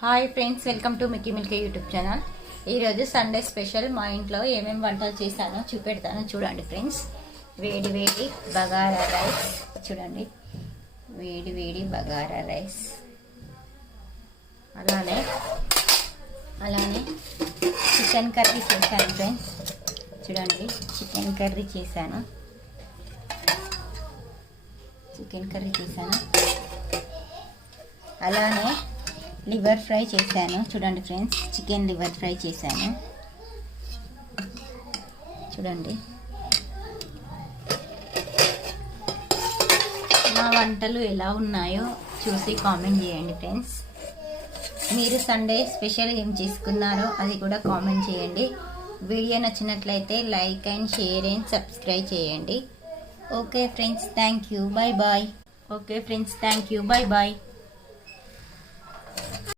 Hi friends, welcome to Mickey Milky YouTube channel. ఈరోజు Sunday special మా ఇంట్లో ఏమేమి వంటలు చేశానో చూపెడతాను. చూడండి ఫ్రెండ్స్, వేడి వేడి బగారా రైస్. చూడండి, వేడి వేడి బగారా రైస్. అలానే చికెన్ కర్రీ చేశాను ఫ్రెండ్స్. చూడండి, చికెన్ కర్రీ చేశాను. అలానే లివర్ ఫ్రై చేశాను. చూడండి ఫ్రెండ్స్, చికెన్ లివర్ ఫ్రై చేశాను. చూడండి, మా వంటలు ఎలా ఉన్నాయో చూసి కామెంట్ చేయండి ఫ్రెండ్స్. మీరు సండే స్పెషల్ ఏం చేసుకున్నారో అది కూడా కామెంట్ చేయండి. వీడియో నచ్చినట్లయితే like and share and subscribe చేయండి. Okay friends, thank you, bye bye.